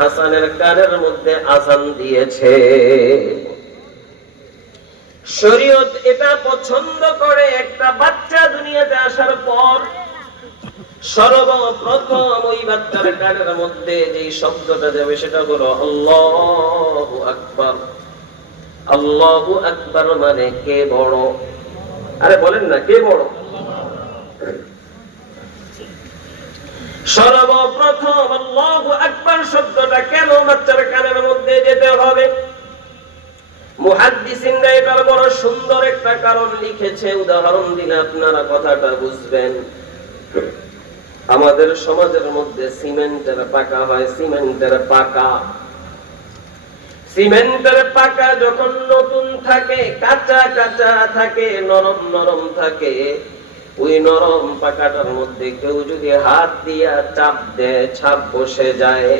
হাসানের কানের মধ্যে আজান দিয়েছে। শরীয়ত এটা পছন্দ করে, একটা বাচ্চা দুনিয়াতে আসার পর সর্বপ্রথম ওই বাচ্চার কানের মধ্যে যে শব্দটা যাবে সেটা হলো আল্লাহ আকবর। আল্লাহ আকবর মানে কে বড়? আরে বলেন না, কে বড়? আকবর শব্দটা কেন বাচ্চার কানের মধ্যে যেতে হবে? সিমেন্টের পাকা। সিমেন্টের পাকা যখন নতুন থাকে, কাঁচা কাঁচা থাকে, নরম নরম থাকে, ওই নরম পাকাটার মধ্যে কেউ যদি হাত দিয়া চাপ দেয়, ছাপ বসে যায়।